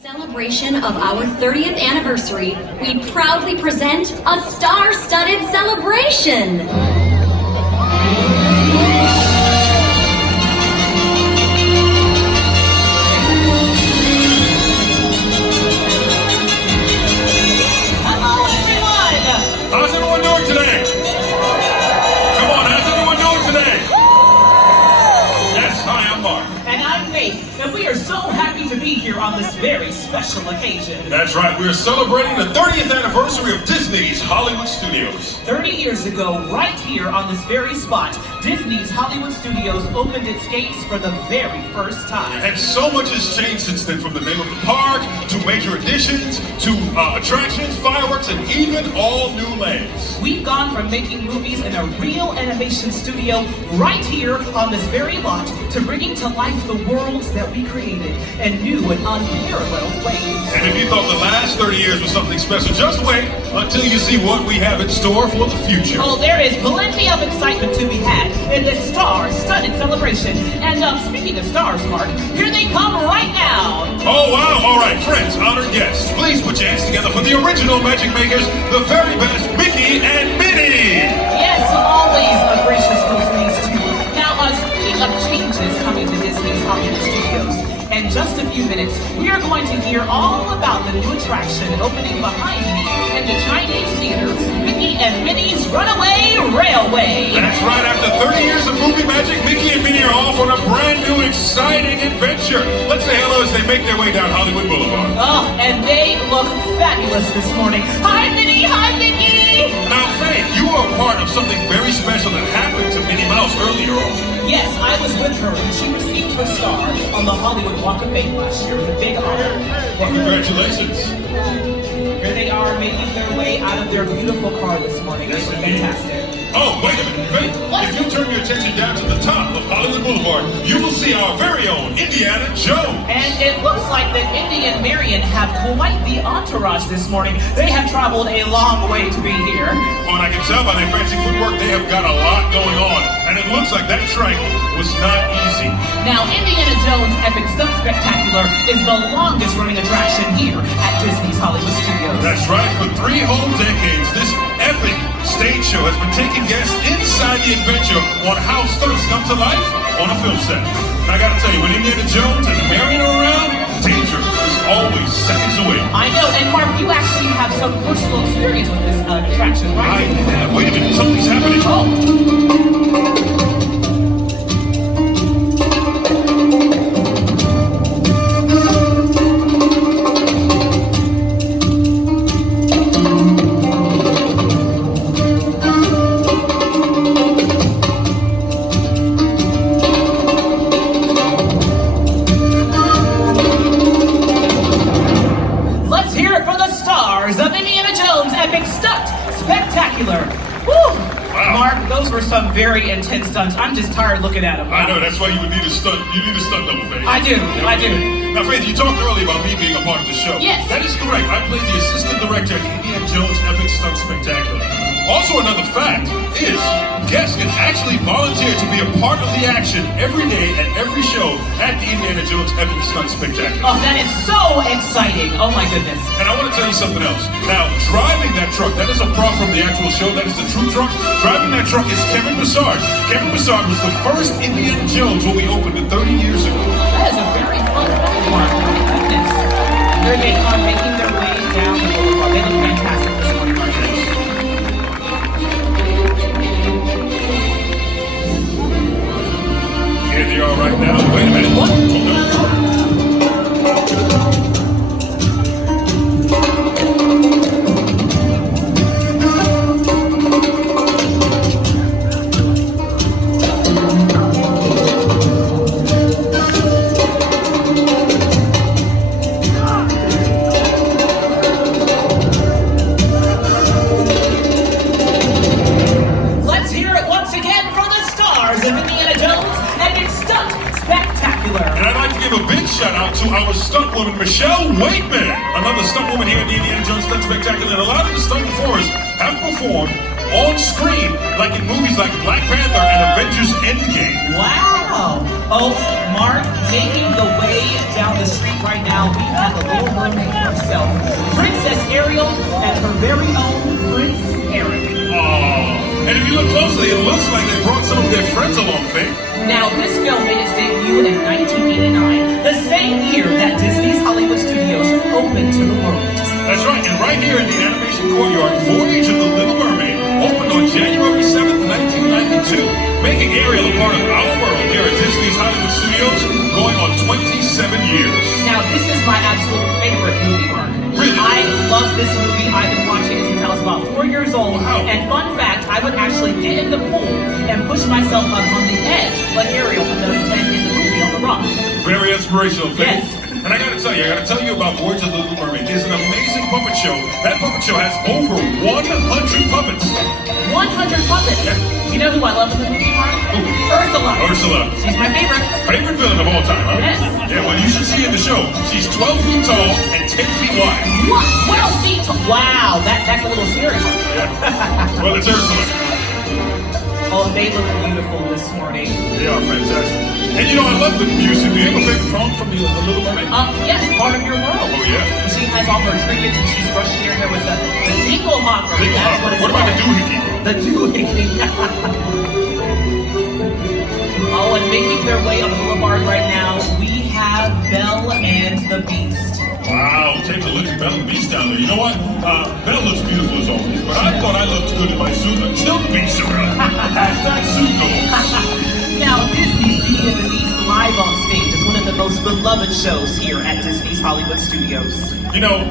Celebration of our 30th anniversary, we proudly present a star-studded celebration. Hello, everyone! How's everyone doing today? Come on, how's everyone doing today? Yes, hi, I'm Mark. And I'm Faith, and we are so happy to be here on this very special occasion. That's right, we are celebrating the 30th anniversary of Disney's Hollywood Studios. 30 years ago, right here on this very spot, Disney's Hollywood Studios opened its gates for the very first time. And so much has changed since then, from the name of the park, to major additions, to attractions, fireworks, and even all new lands. We've gone from making movies in a real animation studio right here on this very lot to bringing to life the worlds that we created in new and unparalleled ways. And if you thought the last 30 years was something special, just wait until you see what we have in store for the future. Oh, there is plenty of excitement to be had in this star-studded celebration. And speaking of stars, Mark, here they come right now. Oh, wow. All right, friends, honored guests, please put your hands together for the original Magic Makers, the very best Mickey and Minnie. Yes, always a gracious host, these two. Now, speaking of changes coming to Disney's Hollywood Studios, in just a few minutes, we are going to hear all about the new attraction opening behind me in the Chinese theater, Mickey and Minnie's Runaway Railway. That's right, after 30 years of movie magic, Mickey and Minnie are off on a brand new, exciting adventure. Let's say hello as they make their way down Hollywood Boulevard. Oh, and they look fabulous this morning. Hi, Minnie! Hi, Mickey! Now, Faith, you are part of something very special that happened to Minnie Mouse earlier on. Yes, I was with her when she received her star on the Hollywood Walk of Fame last year. It was a big honor. Well, congratulations. Here they are making their way out of their beautiful car this morning. It was fantastic. Oh, wait a minute, Faith. If you turn your attention down to the top of Hollywood Boulevard, you will see our very own Indiana Jones. And it looks like that Indy and Marion have quite the entourage this morning. They have traveled a long way to be here. Well, and I can tell by their fancy footwork, they have got a lot going on. And it looks like that trek was not easy. Now, Indiana Jones Epic Stunt Spectacular is the longest running attraction here at Disney's Hollywood Studios. That's right, for 3 whole decades, this epic stage show has been taking guests inside the adventure on how stunts come to life on a film set. And I gotta tell you, when Indiana Jones and Marion are around, danger is always seconds away. I know, and Mark, you actually have some personal experience with this attraction, right? I have. Wait a minute, something's happening. Let's hear it for the stars of Indiana Jones Epic Stunt Spectacular. Woo! Wow. Mark, those were some very intense stunts. I'm just tired looking at them. I know, that's why you would need a stunt. You need a stunt double, Faith. I do. Now, Faith, you talked earlier about me being a part of the show. Yes. That is correct. I played the assistant director at Indiana Jones Epic Stunt Spectacular. Also, another fact is guests can actually volunteer to be a part of the action every day at every show at the Indiana Jones Epic Stunt Spectacular. Oh, that is so exciting. Oh, my goodness. And I want to tell you something else. Now, driving that truck, that is a prop from the actual show. That is the true truck. Driving that truck is Kevin Broussard. Kevin Broussard was the first Indiana Jones when we opened it 30 years ago. That is a very fun fact, Mark. Oh, my goodness. Here they are making their way down the boulevard. They look fantastic this morning, Mark. Here they are right now. Wait a minute. What? Hold on. Let's hear it once again for the stars of Indiana Jones Epic Stunt Spectacular. And I'd like to give a big shout out to our stunt woman, Michelle Waitman, another stunt woman here at the Indiana Jones Stunt Spectacular. And a lot of the stunt performers have performed on screen, like in movies like Black Panther and Avengers Endgame. Wow. Oh, Mark, making the way down the street right now, we have the Little Mermaid herself, Princess Ariel, and her very own Prince Eric. Oh, and if you look closely, it looks like they brought some of their friends along, Faith. Now, this film made its debut in 1989, the same year that Disney's Hollywood Studios opened to the world. That's right, and right here in the animation courtyard, Voyage of the Little Mermaid opened on January 7th, 1992, making Ariel a part of our world here at Disney's Hollywood Studios, going on 27 years. Now, this is my absolute favorite movie, Mark. Really? I love this movie. I've been watching it since I was about 4 years old. Wow. And fun fact, I would actually get in the pool and push myself up on the edge like Ariel does in the movie on the rock. Very inspirational, Faith. Yes. And I gotta tell you about Voyage of the Little Mermaid. It's an amazing puppet show. That puppet show has over 100 puppets. 100 puppets. Yeah. You know who I love in the movie, Mark? Who? Ursula. Ursula. She's my favorite. Favorite villain of all time, huh? Yes. Yeah, well, you should see in the show. She's 12 feet tall and 10 feet wide. What? 12 feet tall. Wow, that's a little scary, Mark. Yeah. Well, it's Ursula. Oh, they look beautiful this morning. They are fantastic. And you know, I love the music. Do you have a favorite song from the Little Mermaid? Yes, Part of Your World. Oh, yeah? She has all her trinkets and she's brushing her hair with the dingle hopper. Dingle That's hopper. it's What about the called. doohickey? The doohickey. Oh, and making their way up the boulevard right now, we have Belle and the Beast. Wow, take a look at Belle and the Beast down there. You know what? Belle looks beautiful as always, but I thought I looked good in my suit until the Beast around. Hashtag suit goals. Now, Disney's Beauty and the Beast live on stage is one of the most beloved shows here at Disney's Hollywood Studios. You know,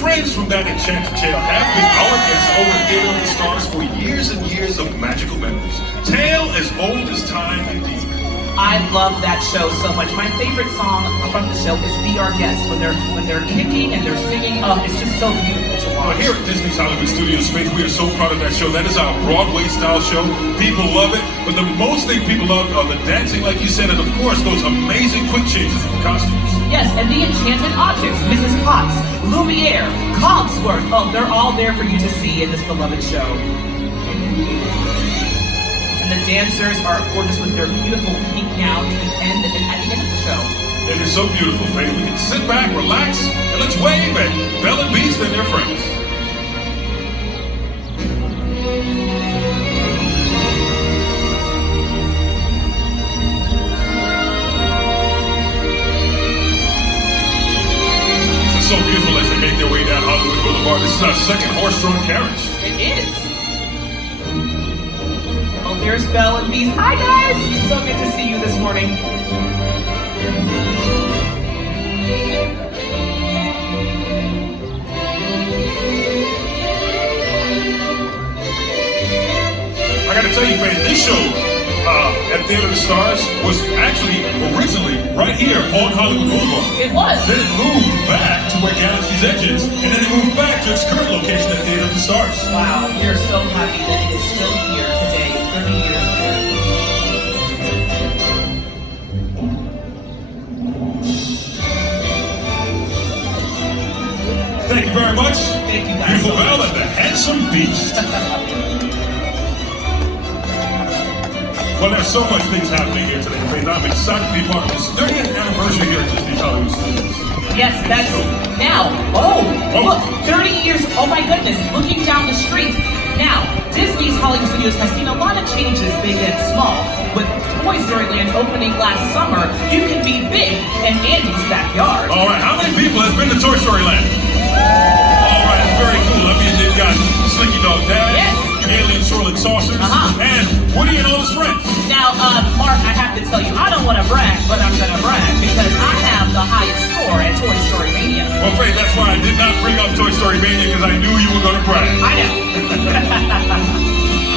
friends from that enchanted tale have been our guests over here on the stars for years and years of magical memories. Tale as old as time indeed. I love that show so much. My favorite song from the show is "Be Our Guest" when they're kicking and they're singing. Oh, it's just so beautiful to Well, watch. here at Disney's Hollywood Studios, Faith, we are so proud of that show. That is our Broadway-style show. People love it, but the most thing people love are the dancing, like you said, and of course, those amazing quick changes in costumes. Yes, and the enchanted objects, Mrs. Potts, Lumiere, Cogsworth. Oh, they're all there for you to see in this beloved show. And the dancers are gorgeous with their beautiful pink gowns and at the end of the show. It is so beautiful, Faith. We can sit back, relax, and let's wave at Belle and Beast and their friends. This is so beautiful as they make their way down Hollywood Boulevard. This is our second horse-drawn carriage. It is. Oh, there's Belle and Beast. Hi, guys! It's so good to see you this morning. I gotta tell you, Faith, this show at Theater of the Stars was actually originally right here on Hollywood Boulevard. It was. Then it moved back to where Galaxy's Edge is, and then it moved back to its current location at Theater of the Stars. Wow, we are so happy that it is still here today, 30 years later. Thank you very much. Thank you guys Beautiful so Belle much. and the Handsome Beast. Well, there's so much things happening here today, Faith. I'm excited to be part of this 30th anniversary here at Disney's Hollywood Studios. Yes, that's now. Oh, look, 30 years. Oh my goodness, looking down the street. Now, Disney's Hollywood Studios has seen a lot of changes, big and small. With Toy Story Land opening last summer, you can be big in Andy's backyard. All right, how many people has been to Toy Story Land? All right, it's very cool. I mean, they've got Slinky Dog Dad, Yes. Alien Swirling Saucers, and Woody and all his friends. Now, Mark, I have to tell you, I don't want to brag, but I'm going to brag because I have the highest score at Toy Story Mania. Well, Faith, that's why I did not bring up Toy Story Mania because I knew you were going to brag. I know.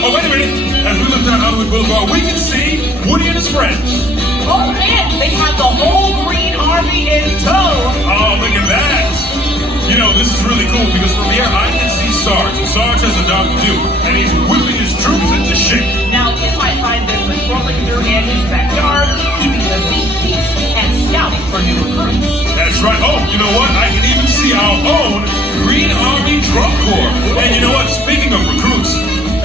Oh, wait a minute. As we look down Hollywood Boulevard, we can see Woody and his friends. Oh, man, they have the whole Green Army in tow. Oh, look at that. You know, this is really cool because from here I can see Sarge. And Sarge has a job to do, and he's whipping his troops into shape. Now, you might find them patrolling through Andy's backyard, keeping the peace, and scouting for new recruits. That's right. Oh, you know what? I can even see our own Green Army Drum Corps. And you know what? Speaking of recruits,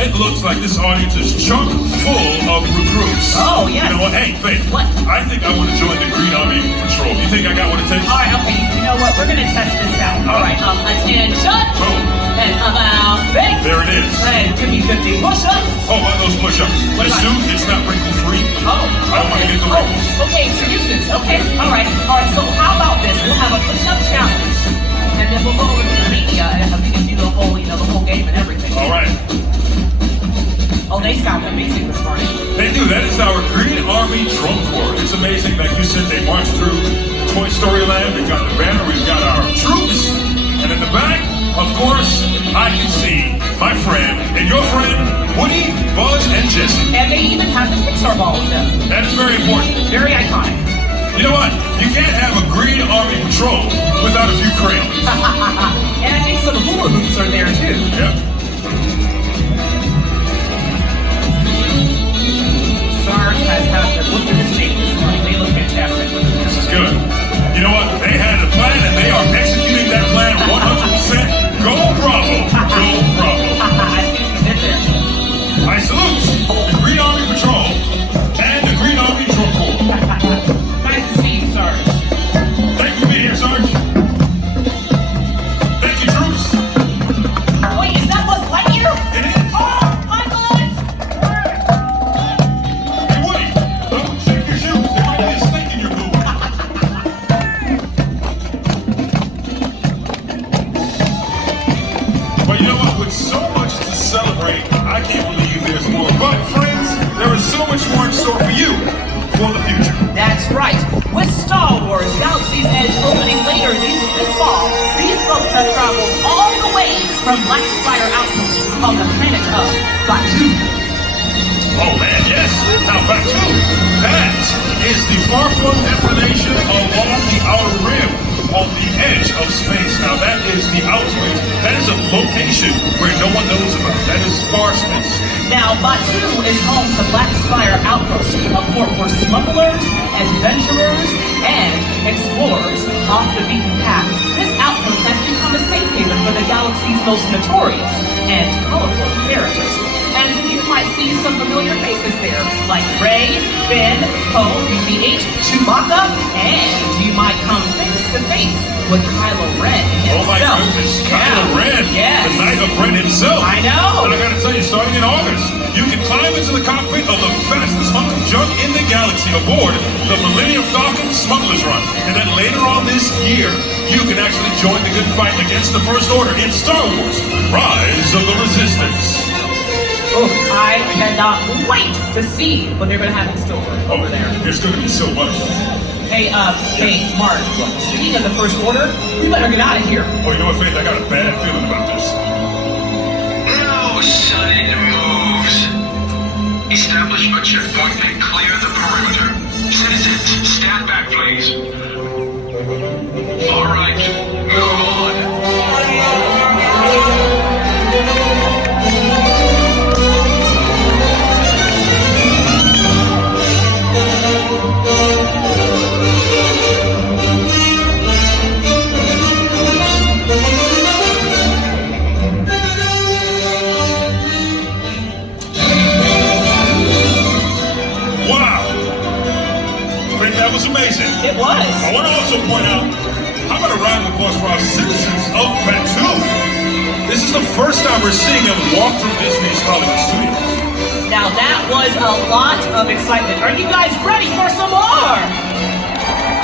it looks like this audience is chock full of recruits. Oh, yes. You know what? Hey, Faith. What? I think I want to join the Green Army Patrol. You think I got what it takes? All right, okay. You know what? We're going to test this out. All right, attention. Oh. And about 6. There it is. And give me 50 push-ups. Oh, what are those push-ups? What The about- suit, it's not wrinkle-free. Oh. I don't want to get the wrinkles. Okay, excuses. Okay, all right. So how about this? We'll have a push-up challenge, and then we'll go over to the media, and we can do the whole, the whole game and everything. All right. Oh, they sound amazing this morning. They do. That is our Green Army Drum Corps. It's amazing. Like you said, they marched through Toy Story Land. We've got the banner. We've got our troops. And in the back, of course, I can see my friend and your friend, Woody, Buzz, and Jesse. And they even have the Pixar ball with them. That is very important. Very iconic. You know what? You can't have a Green Army Patrol without a few crayons. And I think some hula hoops are there too. Yep. Sarge has looked at his tape this morning. They look fantastic. This is good. You know what? They had a plan and they are executing that plan 100%. Go Bravo! Go Bravo! I think we did there. I salute the Green Army Patrol and the Green Army Drum Corps. Nice to see you, Sarge. Thank you for being here, Sarge. Thank you, troops. Wait, is that Buzz Lightyear? It is. Oh, hi, Buzz! Hey, Woody, don't shake your shoes. There might be a snake in your boot. But you know what? With so much to celebrate, I can't believe there's more. But friends, there is so much more in store for you for the future. That's right. With Star Wars Galaxy's Edge opening later this fall, these folks have traveled all the way from Black Spire Outpost on the planet of Batu. Oh man, yes. Now Batu, that is the far-flung destination along the outer rim, on the edge of space. Now that is the outer space. That is a location where no one knows about. That is far space. Now, Batu is home to Black Spire Outpost, a port for smugglers, adventurers, and explorers off the beaten path. This outpost has become a safe haven for the galaxy's most notorious and colorful characters. And you might see some familiar faces there, like Rey, Finn, Poe, BB-8, Chewbacca, and you might come face to face with Kylo Ren himself. Oh my goodness, Kylo Ren, Yes. the Knight of Ren himself. I know. And I gotta tell you, starting in August, you can climb into the cockpit of the fastest hunk of junk in the galaxy aboard the Millennium Falcon Smuggler's Run. And then later on this year, you can actually join the good fight against the First Order in Star Wars, Rise of the Resistance. Oh, I cannot wait to see what they're gonna have in store over there. There's gonna be so much. Hey, Mark, speaking of the First Order, we better get out of here. Oh, you know what, Faith? I got a bad feeling about this. No sudden moves. Establish a checkpoint and clear the perimeter. Citizens, stand back, please. All right, move on. That was amazing. It was. I want to also point out, how about a round of applause for our citizens of Batu? This is the first time we're seeing them walk through Disney's Hollywood Studios. Now that was a lot of excitement. Are you guys ready for some more?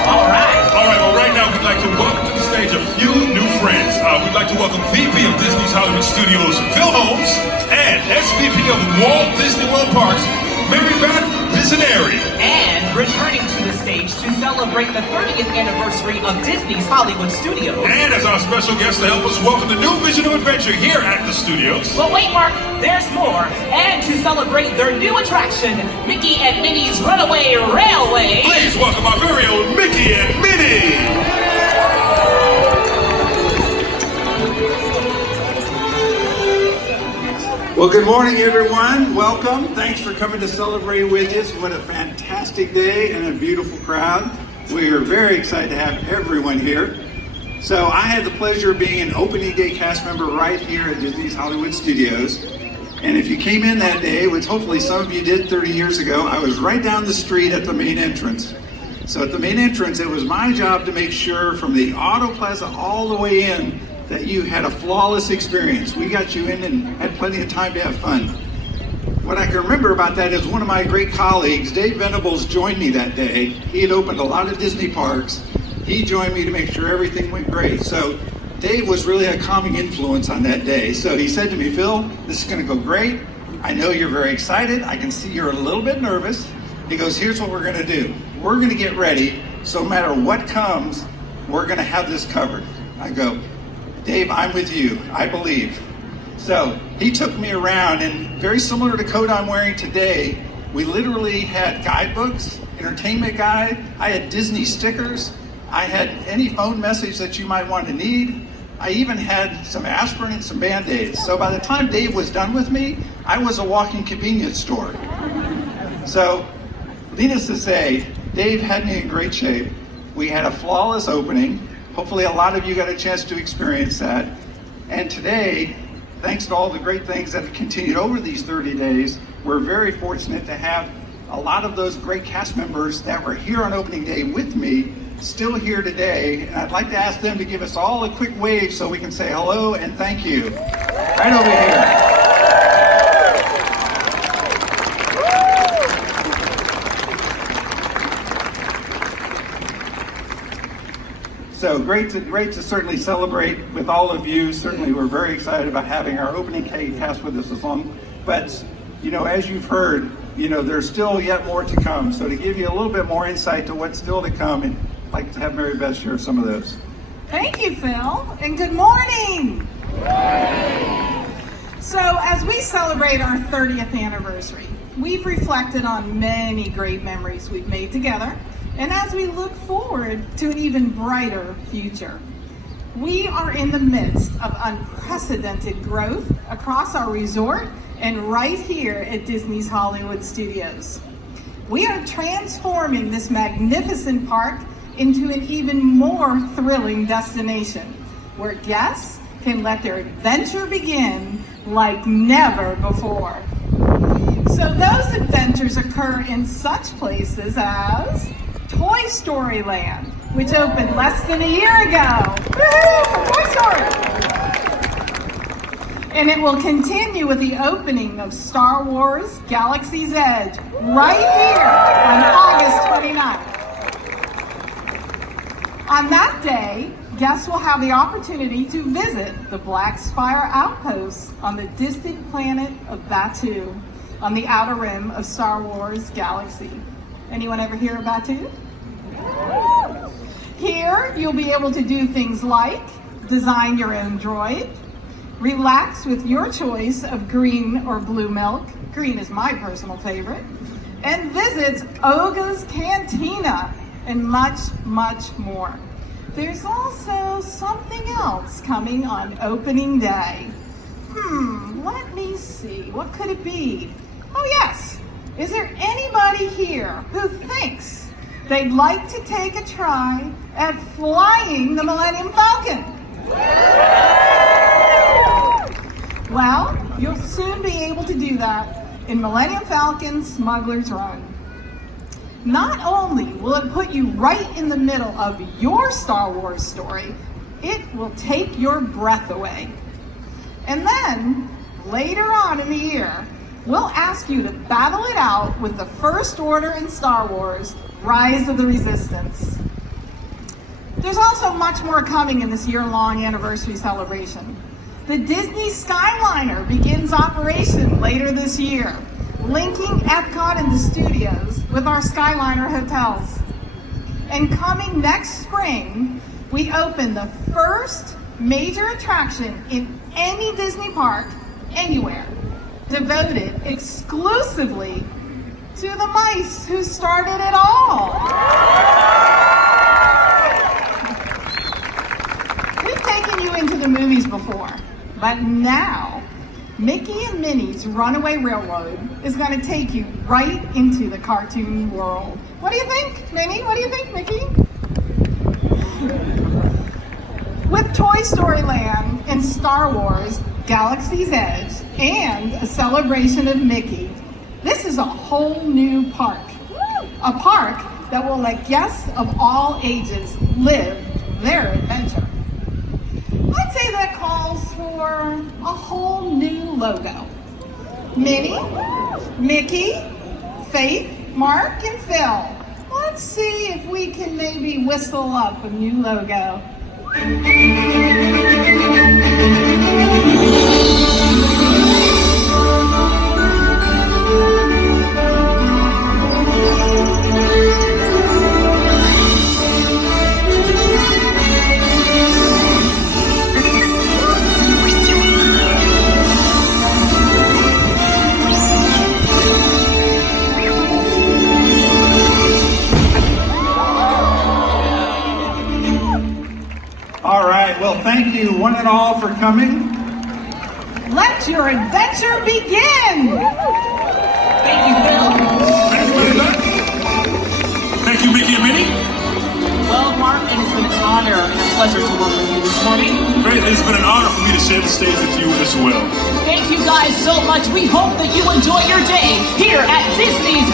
All right. All right, well, right now we'd like to welcome to the stage a few new friends. We'd like to welcome VP of Disney's Hollywood Studios, Phil Holmes, and SVP of Walt Disney World Parks, Mary Beth Visionary. And returning to the stage to celebrate the 30th anniversary of Disney's Hollywood Studios. And as our special guest to help us welcome the new Vision of Adventure here at the studios. But wait, Mark, there's more. And to celebrate their new attraction, Mickey and Minnie's Runaway Railway. Please welcome our very own Mickey and Minnie. Well, good morning, everyone. Welcome. Thanks for coming to celebrate with us. What a fantastic day and a beautiful crowd. We are very excited to have everyone here. So I had the pleasure of being an opening day cast member right here at Disney's Hollywood Studios. And if you came in that day, which hopefully some of you did 30 years ago, I was right down the street at the main entrance. So at the main entrance, it was my job to make sure from the Auto Plaza all the way in that you had a flawless experience. We got you in and had plenty of time to have fun. What I can remember about that is one of my great colleagues, Dave Venables, joined me that day. He had opened a lot of Disney parks. He joined me to make sure everything went great. So Dave was really a calming influence on that day. So he said to me, Phil, this is going to go great. I know you're very excited. I can see you're a little bit nervous. He goes, here's what we're going to do. We're going to get ready. So no matter what comes, we're going to have this covered. I go, Dave, I'm with you. I believe. So he took me around, and very similar to the coat I'm wearing today, we literally had guidebooks, entertainment guide. I had Disney stickers. I had any phone message that you might want to need. I even had some aspirin and some Band-Aids. So by the time Dave was done with me, I was a walking convenience store. So needless to say, Dave had me in great shape. We had a flawless opening. Hopefully a lot of you got a chance to experience that. And today, thanks to all the great things that have continued over these 30 days, we're very fortunate to have a lot of those great cast members that were here on opening day with me still here today, and I'd like to ask them to give us all a quick wave so we can say hello and thank you. Right over here. So great to certainly celebrate with all of you. Certainly we're very excited about having our opening cast with us as long, but you know, as you've heard, you know, there's still yet more to come. So to give you a little bit more insight to what's still to come, and I'd like to have Mary Beth share some of those. Thank you, Phil, and good morning. So as we celebrate our 30th anniversary, we've reflected on many great memories we've made together, and as we look forward to an even brighter future. We are in the midst of unprecedented growth across our resort and right here at Disney's Hollywood Studios. We are transforming this magnificent park into an even more thrilling destination where guests can let their adventure begin like never before. So those adventures occur in such places as Toy Story Land, which opened less than a year ago. Woohoo for Toy Story! And it will continue with the opening of Star Wars Galaxy's Edge right here on August 29th. On that day, guests will have the opportunity to visit the Black Spire Outpost on the distant planet of Batuu on the outer rim of Star Wars Galaxy. Anyone ever hear of Batuu? Here, you'll be able to do things like design your own droid, relax with your choice of green or blue milk, green is my personal favorite, and visit Oga's Cantina, and much, much more. There's also something else coming on opening day. Let me see, what could it be? Oh yes, is there anybody here who thinks they'd like to take a try at flying the Millennium Falcon? Well, you'll soon be able to do that in Millennium Falcon Smuggler's Run. Not only will it put you right in the middle of your Star Wars story, it will take your breath away. And then, later on in the year, we'll ask you to battle it out with the First Order in Star Wars, Rise of the Resistance. There's also much more coming in this year-long anniversary celebration. The Disney Skyliner begins operation later this year, linking Epcot and the studios with our Skyliner hotels. And coming next spring, we open the first major attraction in any Disney park anywhere, devoted exclusively to the mice who started it all. We've taken you into the movies before, but now Mickey and Minnie's Runaway Railroad is going to take you right into the cartoon world. What do you think, Minnie? What do you think, Mickey? With Toy Story Land and Star Wars, Galaxy's Edge, and a celebration of Mickey, this is a whole new park. A park that will let guests of all ages live their adventure. I'd say that calls for a whole new logo. Minnie, Mickey, Faith, Mark, and Phil. Let's see if we can maybe whistle up a new logo. All right, well, thank you one and all for coming. Let your adventure begin! Thank you, Phil. Thank you, Linda. Thank you, Mickey and Minnie. Well, Mark, it has been an honor and a pleasure to work with you this morning. Great, it's been an honor for me to share the stage with you as well. Thank you guys so much. We hope that you enjoy your day here at Disney's